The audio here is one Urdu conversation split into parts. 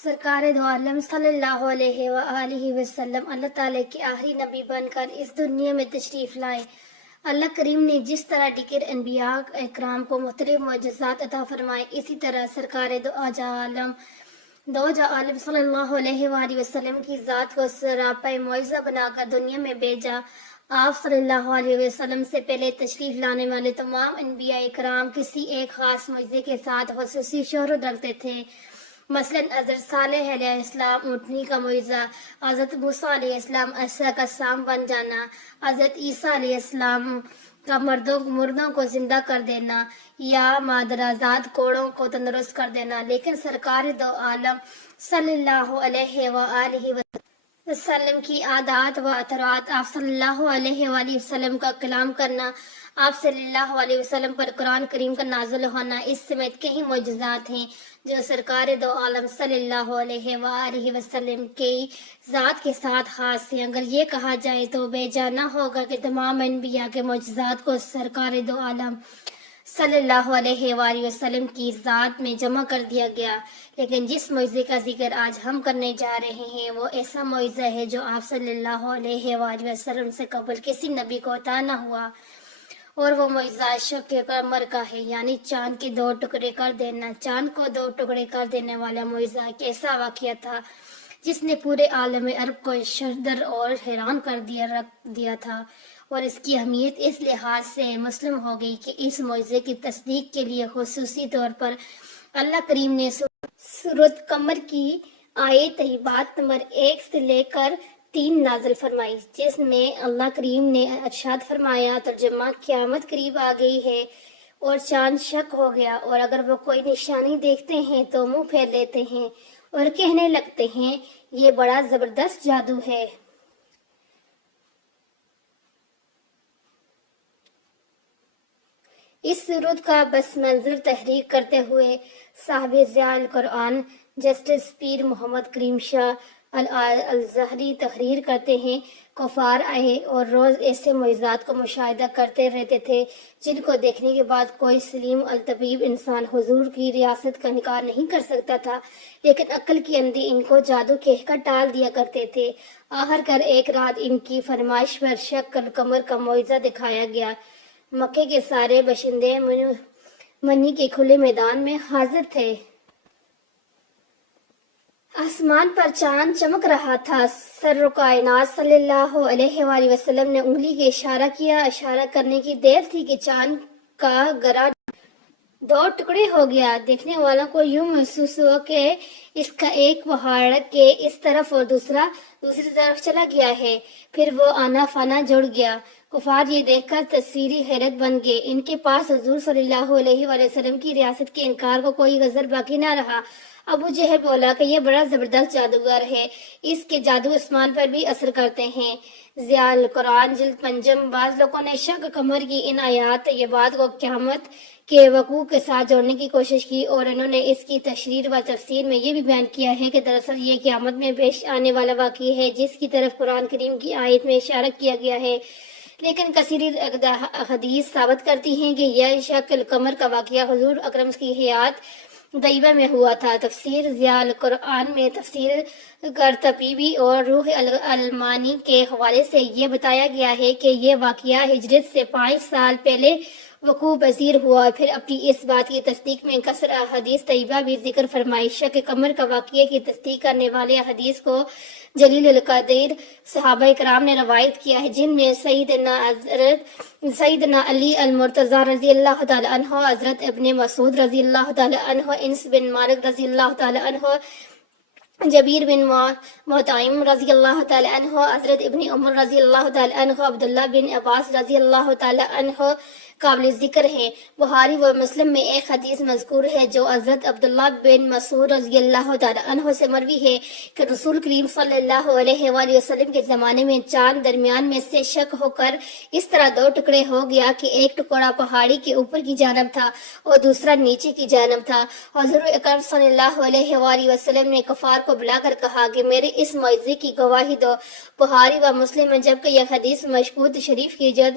سرکار دو عالم صلی اللہ علیہ وآلہ وسلم اللہ تعالیٰ کے آخری نبی بن کر اس دنیا میں تشریف لائے۔ اللہ کریم نے جس طرح دیگر انبیاء اکرام کو مختلف معجزات عطا فرمائے، اسی طرح سرکار دو عالم صلی اللہ علیہ وآلہ وسلم کی ذات کو سراپا معجزہ بنا کر دنیا میں بھیجا۔ آپ صلی اللہ علیہ وسلم سے پہلے تشریف لانے والے تمام انبیاء اکرام کسی ایک خاص معجزے کے ساتھ خصوصی شہرت رکھتے تھے۔ مثلاً حضرت صالح علیہ السلام اونٹنی کا معجزہ، حضرت موسیٰ علیہ السلام عصا کا سام بن جانا، حضرت عیسیٰ علیہ السلام کا مردوں کو زندہ کر دینا یا مادرازاد کوڑوں کو تندرست کر دینا۔ لیکن سرکار دو عالم صلی اللہ علیہ وآلہ وسلم کی عادات و اثرات، آپ صلی اللہ علیہ وآلہ وسلم کا کلام کرنا، آپ صلی اللہ علیہ وسلم پر قرآن کریم کا نازل ہونا، اس سمیت کئی معجزات ہیں جو سرکار دو عالم صلی اللہ علیہ وآلہ وسلم کی ذات کے ساتھ خاص ہیں۔ اگر یہ کہا جائے تو بے جانا ہوگا کہ تمام انبیاء کے معجزات کو سرکار دو عالم صلی اللہ علیہ وآلہ وسلم کی ذات میں جمع کر دیا گیا، لیکن جس معجزے کا ذکر آج ہم کرنے جا رہے ہیں وہ ایسا معجزہ ہے جو آپ صلی اللہ علیہ وآلہ وسلم سے قبل کسی نبی کو عطا نہ ہوا، اور وہ معجزہ شق قمر کا ہے، یعنی چاند کے دو ٹکڑے کر دینا۔ چاند کو دو ٹکڑے کر دینے والا معجزہ ایک ایسا واقعہ تھا جس نے پورے عالم عرب کو شردر اور حیران کر دیا تھا، اور اس کی اہمیت اس لحاظ سے مسلم ہو گئی کہ اس معجزے کی تصدیق کے لیے خصوصی طور پر اللہ کریم نے سورۃ قمر کی آیت طیبات نمبر 1 سے لے کر 3 نازل فرمائی، جس میں اللہ کریم نے ارشاد فرمایا، ترجمہ: قیامت قریب آ گئی ہے اور چاند شق ہو گیا، اور اگر وہ کوئی نشانی دیکھتے ہیں تو منہ پھیر لیتے ہیں اور کہنے لگتے ہیں یہ بڑا زبردست جادو ہے۔ اس سورت کا پس منظر تحریر کرتے ہوئے صاحب ضیاء القرآن جسٹس پیر محمد کریم شاہ الازہری تحریر کرتے ہیں، کفار آئے اور روز ایسے معجزات کو مشاہدہ کرتے رہتے تھے جن کو دیکھنے کے بعد کوئی سلیم الطبیب انسان حضور کی ریاست کا انکار نہیں کر سکتا تھا، لیکن عقل کی اندھی ان کو جادو کہہ کر ٹال دیا کرتے تھے۔ آخر کر ایک رات ان کی فرمائش پر شق القمر کا معجزہ دکھایا گیا۔ مکے کے سارے باشندے منی کے کھلے میدان میں حاضر تھے۔ آسمان پر چاند چمک رہا تھا۔ سر کائنات صلی اللہ علیہ وآلہ وسلم نے انگلی کے اشارہ کیا۔ اشارہ کرنے کی دیر تھی کہ چاند کا گرہ 2 ٹکڑے ہو گیا۔ دیکھنے والوں کو یوں محسوس ہوا کہ اس کا ایک پہاڑ کے اس طرف اور دوسری طرف چلا گیا ہے، پھر وہ آنا فانا جڑ گیا۔ کفار یہ دیکھ کر تصویری حیرت بن گئے۔ ان کے پاس حضور صلی اللہ علیہ وآلہ وسلم کی ریاست کے انکار کو کوئی غضب باقی نہ رہا۔ ابو جہل بولا کہ یہ بڑا زبردست جادوگر ہے، اس کے جادو آسمان پر بھی اثر کرتے ہیں۔ ضیاء القرآن جلد 5۔ بعض لوگوں نے شق قمر کی ان آیات طیبات کو قیامت کے وقوع کے ساتھ جوڑنے کی کوشش کی، اور انہوں نے اس کی تشریح و تفسیر میں یہ بھی بیان کیا ہے کہ دراصل یہ قیامت میں پیش آنے والا واقعہ ہے جس کی طرف قرآن کریم کی آیت میں اشارہ کیا گیا ہے، لیکن کثیر حدیث ثابت کرتی ہیں کہ یہ شق القمر کا واقعہ حضور اکرم کی حیات طیبہ میں ہوا تھا۔ تفسیر ضیاء القرآن میں تفسیر قرطبی اور روح المعانی کے حوالے سے یہ بتایا گیا ہے کہ یہ واقعہ ہجرت سے 5 سال پہلے وقوع پذیر ہوا۔ پھر اپنی اس بات کی تصدیق میں کثر حدیث طیبہ بھی ذکر فرمائی۔ شق قمر کا واقعہ کی تصدیق کرنے والے حدیث کو جلیل القدر صحابہ کرام نے روایت کیا ہے، جن میں سیدنا علی المرتضی رضی اللہ تعالی عنہ، حضرت ابن مسعود رضی اللہ تعالی عنہ، انس بن مالک رضی اللہ تعالی عنہ، جبیر بن مطعم رضی اللہ تعالی عنہ، حضرت ابن عمر رضی اللہ تعالی عنہ، عبداللہ بن عباس رضی اللہ تعالی عنہ قابل ذکر ہے۔ بخاری و مسلم میں ایک حدیث مذکور ہے جو حضرت عبداللہ بن مسعود رضی اللہ تعالی عنہ سے مروی ہے کہ رسول کریم صلی اللہ علیہ وآلہ وسلم کے زمانے میں چاند درمیان میں سے شق ہو کر اس طرح 2 ٹکڑے ہو گیا کہ ایک ٹکڑا پہاڑی کے اوپر کی جانب تھا اور دوسرا نیچے کی جانب تھا۔ حضور اکرم صلی اللہ علیہ وآلہ وسلم نے کفار کو بلا کر کہا کہ میرے اس معجزے کی گواہی دو۔ بخاری و مسلم میں، جبکہ یہ حدیث مشکوت شریف کی جلد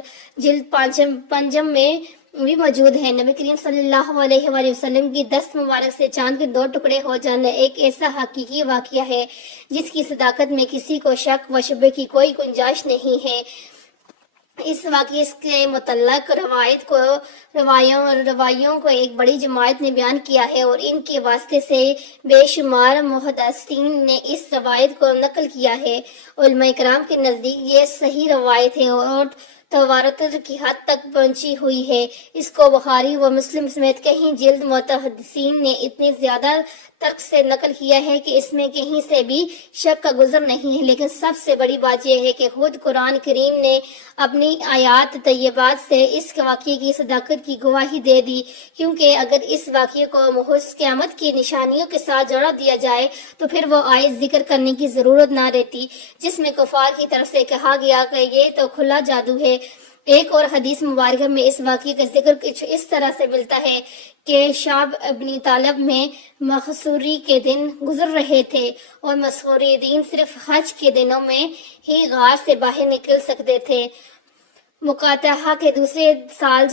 5 میں بھی موجود ہے۔ نبی کریم صلی اللہ علیہ وآلہ وسلم کی دست مبارک سے چاند کے 2 ٹکڑے ہو جانا ایک ایسا حقیقی واقعہ ہے جس کی صداقت میں کسی کو شک و شبہ کی کوئی گنجائش نہیں ہے۔ اس واقعے کے متعلق روایوں کو ایک بڑی جماعت نے بیان کیا ہے اور ان کے واسطے سے بے شمار محدثین نے اس روایت کو نقل کیا ہے۔ علماء کرام کے نزدیک یہ صحیح روایت ہے اور تواتر کی حد تک پہنچی ہوئی ہے۔ اس کو بخاری و مسلم سمیت کئی جلد محدثین نے اتنی زیادہ ترک سے نقل کیا ہے کہ اس میں کہیں سے بھی شک کا گزر نہیں ہے۔ لیکن سب سے بڑی بات یہ ہے کہ خود قرآن کریم نے اپنی آیات طیبات سے اس واقعے کی صداقت کی گواہی دے دی، کیونکہ اگر اس واقعے کو محض قیامت کی نشانیوں کے ساتھ جوڑ دیا جائے تو پھر وہ آیت ذکر کرنے کی ضرورت نہ رہتی جس میں کفار کی طرف سے کہا گیا کہ یہ تو کھلا جادو ہے۔ ایک اور حدیث مبارکہ میں اس واقعے کا ذکر کچھ اس طرح سے ملتا ہے کہ شعب ابن طالب میں مخصوری کے دن گزر رہے تھے اور مسحوری دین صرف حج کے دنوں میں ہی غار سے باہر نکل سکتے تھے۔ مقاطعہ کے دوسرے سال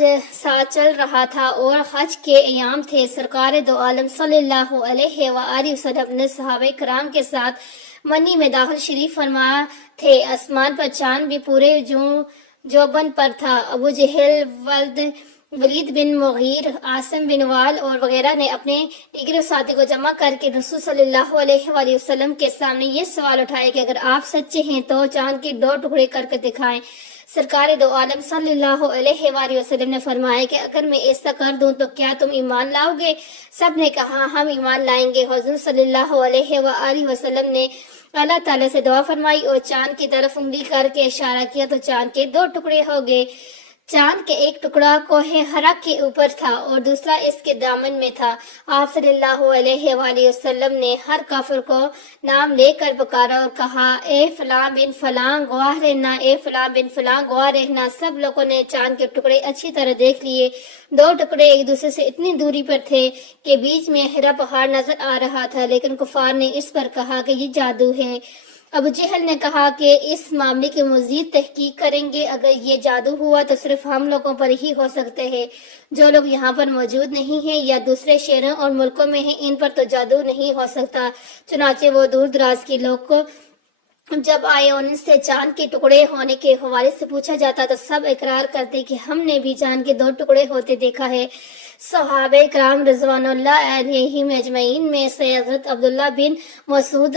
چل رہا تھا اور حج کے ایام تھے۔ سرکار دو عالم صلی اللہ علیہ وآلہ وسلم نے صحابہ کرام کے ساتھ منی میں داخل شریف فرما تھے۔ آسمان پر چاند بھی پورے جوبن پر تھا۔ ابو جہل، ولید بن مغیر، عاصم بن وال اور وغیرہ نے اپنے دیگر ساتھی کو جمع کر کے رسول صلی اللہ علیہ وآلہ وسلم کے سامنے یہ سوال اٹھایا کہ اگر آپ سچے ہیں تو چاند کے 2 ٹکڑے کر کے دکھائیں۔ سرکار دو عالم صلی اللہ علیہ وآلہ وسلم نے فرمایا کہ اگر میں ایسا کر دوں تو کیا تم ایمان لاؤ گے؟ سب نے کہا ہم ایمان لائیں گے۔ حضور صلی اللہ علیہ وآلہ وسلم نے اللہ تعالیٰ سے دعا فرمائی اور چاند کی طرف انگلی کر کے اشارہ کیا تو چاند کے 2 ٹکڑے ہو گئے۔ چاند کے ایک ٹکڑا کوہ ہرا کے اوپر تھا اور دوسرا اس کے دامن میں تھا۔ آپ صلی اللہ علیہ وآلہ وسلم نے ہر کافر کو نام لے کر پکارا اور کہا اے فلاں بن فلاں گواہ رہنا، اے فلاں بن فلاں گواہ رہنا۔ سب لوگوں نے چاند کے ٹکڑے اچھی طرح دیکھ لیے۔ 2 ٹکڑے ایک دوسرے سے اتنی دوری پر تھے کہ بیچ میں ہرا پہاڑ نظر آ رہا تھا، لیکن کفار نے اس پر کہا کہ یہ جادو ہے۔ ابو جہل نے کہا کہ اس معاملے کی مزید تحقیق کریں گے، اگر یہ جادو ہوا تو صرف ہم لوگوں پر ہی ہو سکتے ہیں، جو لوگ یہاں پر موجود نہیں ہیں یا دوسرے شہروں اور ملکوں میں ہیں ان پر تو جادو نہیں ہو سکتا۔ چنانچہ وہ دور دراز کے لوگ کو جب آئے ان سے چاند کے ٹکڑے ہونے کے حوالے سے پوچھا جاتا تو سب اقرار کرتے کہ ہم نے بھی چاند کے 2 ٹکڑے ہوتے دیکھا ہے۔ صحابہ کرام رضوان اللہ علیہم اجمعین میں سے حضرت عبداللہ بن مسعود،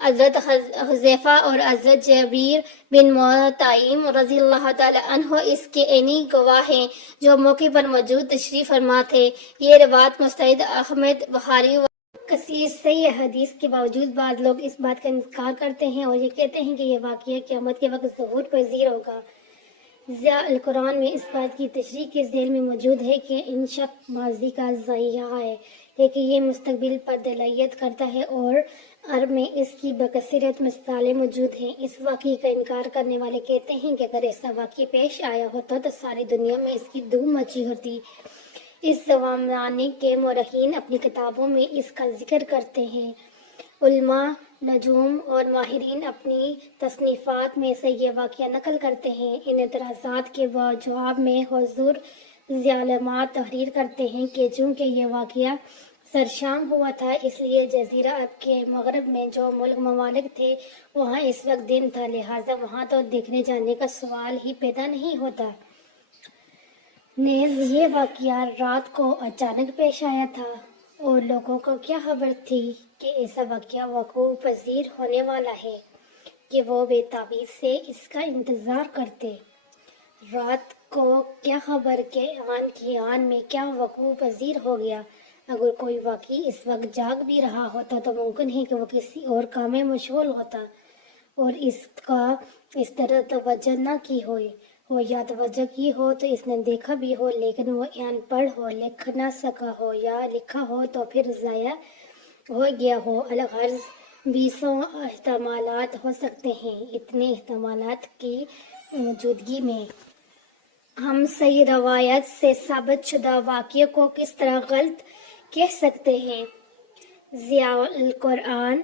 حضرت حذیفہ اور حضرت جابر بن مطعم رضی اللہ تعالی عنہ اس کے عینی گواہ ہیں جو موقع پر موجود تشریف فرما تھے۔ یہ روایت مستند احمد، بخاری و کثیر صحیح حدیث کے باوجود بعض لوگ اس بات کا انکار کرتے ہیں اور یہ کہتے ہیں کہ یہ واقعہ قیامت کے وقت ظہور پذیر ہوگا۔ ضیاء القرآن میں اس بات کی تشریح کے ذیل میں موجود ہے کہ ان شک ماضی کا ضیاء ہے، لیکن یہ مستقبل پر دلالت کرتا ہے اور عرب میں اس کی بکثرت مثالیں موجود ہیں۔ اس واقعے کا انکار کرنے والے کہتے ہیں کہ اگر ایسا واقعہ پیش آیا ہوتا تو ساری دنیا میں اس کی دھوم مچی ہوتی۔ اس زمانے کے مورخین اپنی کتابوں میں اس کا ذکر کرتے ہیں۔ علماء، نجوم اور ماہرین اپنی تصنیفات میں سے یہ واقعہ نقل کرتے ہیں۔ ان اعتراضات کے جواب میں حضور ضیاء العلماء تحریر کرتے ہیں کہ چونکہ یہ واقعہ سرشام ہوا تھا اس لیے جزیرہ عرب کے مغرب میں جو ممالک تھے وہاں اس وقت دن تھا، لہٰذا وہاں تو دیکھنے جانے کا سوال ہی پیدا نہیں ہوتا۔ نیز یہ واقعہ رات کو اچانک پیش آیا تھا اور لوگوں کو کیا خبر تھی کہ ایسا واقعہ وقوع پذیر ہونے والا ہے کہ وہ بے تابی سے اس کا انتظار کرتے۔ رات کو کیا خبر کہ آن کی آن میں کیا وقوع پذیر ہو گیا۔ اگر کوئی واقعی اس وقت جاگ بھی رہا ہوتا تو ممکن ہے کہ وہ کسی اور کام میں مشغول ہوتا اور اس کا اس طرح توجہ نہ کی ہو یا توجہ کی ہو تو اس نے دیکھا بھی ہو لیکن وہ ان پڑھ ہو، لکھ نہ سکا ہو یا لکھا ہو تو پھر ضائع ہو گیا ہو۔ الغرض 20 احتمالات ہو سکتے ہیں۔ اتنے احتمالات کی موجودگی میں ہم صحیح روایت سے ثابت شدہ واقعے کو کس طرح غلط کہہ سکتے ہیں؟ ضیاء القرآن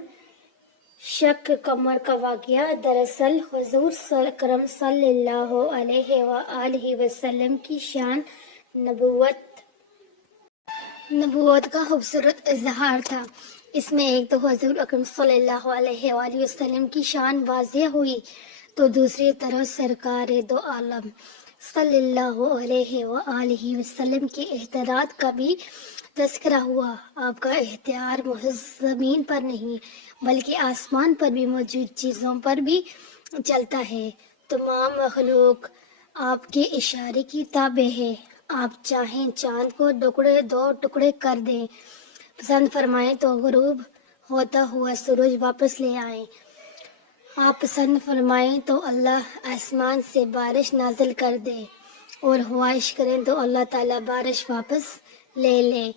شک قمر کا واقعہ دراصل حضور اکرم صلی اللہ علیہ وآلہ وسلم کی شان نبوت نبوت کا خوبصورت اظہار تھا. اس میں ایک تو حضور اکرم صلی اللہ علیہ وآلہ وسلم کی شان واضح ہوئی، تو دوسری طرف سرکار دو عالم صلی اللہ علیہ وآلہ وسلم کے احترات کا بھی تذکرہ ہوا. آپ کا اختیار محض زمین پر نہیں بلکہ آسمان پر بھی موجود چیزوں پر بھی چلتا ہے. تمام مخلوق آپ کے اشارے کی تابع ہے. آپ چاہیں چاند کو دو ٹکڑے کر دیں، پسند فرمائیں تو غروب ہوتا ہوا سورج واپس لے آئیں. آپ پسند فرمائیں تو اللہ آسمان سے بارش نازل کر دے، اور خواہش کریں تو اللہ تعالیٰ بارش واپس لے لے.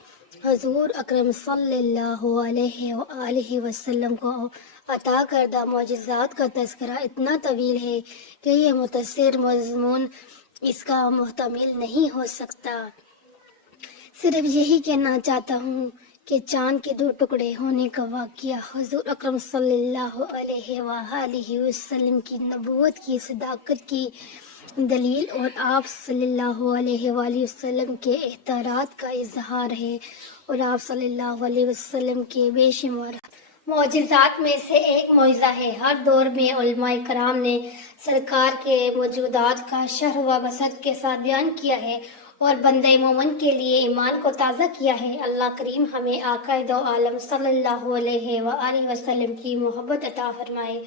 حضور اکرم صلی اللہ علیہ وآلہ وسلم کو عطا کردہ معجزات کا تذکرہ اتنا طویل ہے کہ یہ مختصر مضمون اس کا محتمل نہیں ہو سکتا. صرف یہی کہنا چاہتا ہوں کہ چاند کے دو ٹکڑے ہونے کا واقعہ حضور اکرم صلی اللہ علیہ وآلہ وسلم کی نبوت کی صداقت کی دلیل اور آپ صلی اللہ علیہ وآلہ وسلم کے اختیارات کا اظہار ہے، اور آپ صلی اللہ علیہ وسلم کے بے شمار معجزات میں سے ایک معجزہ ہے. ہر دور میں علماء کرام نے سرکار کے موجودات کا شرح و بسط کے ساتھ بیان کیا ہے اور بندہ مومن کے لیے ایمان کو تازہ کیا ہے. اللہ کریم ہمیں آقا دو عالم صلی اللہ علیہ وآلہ وسلم کی محبت عطا فرمائے.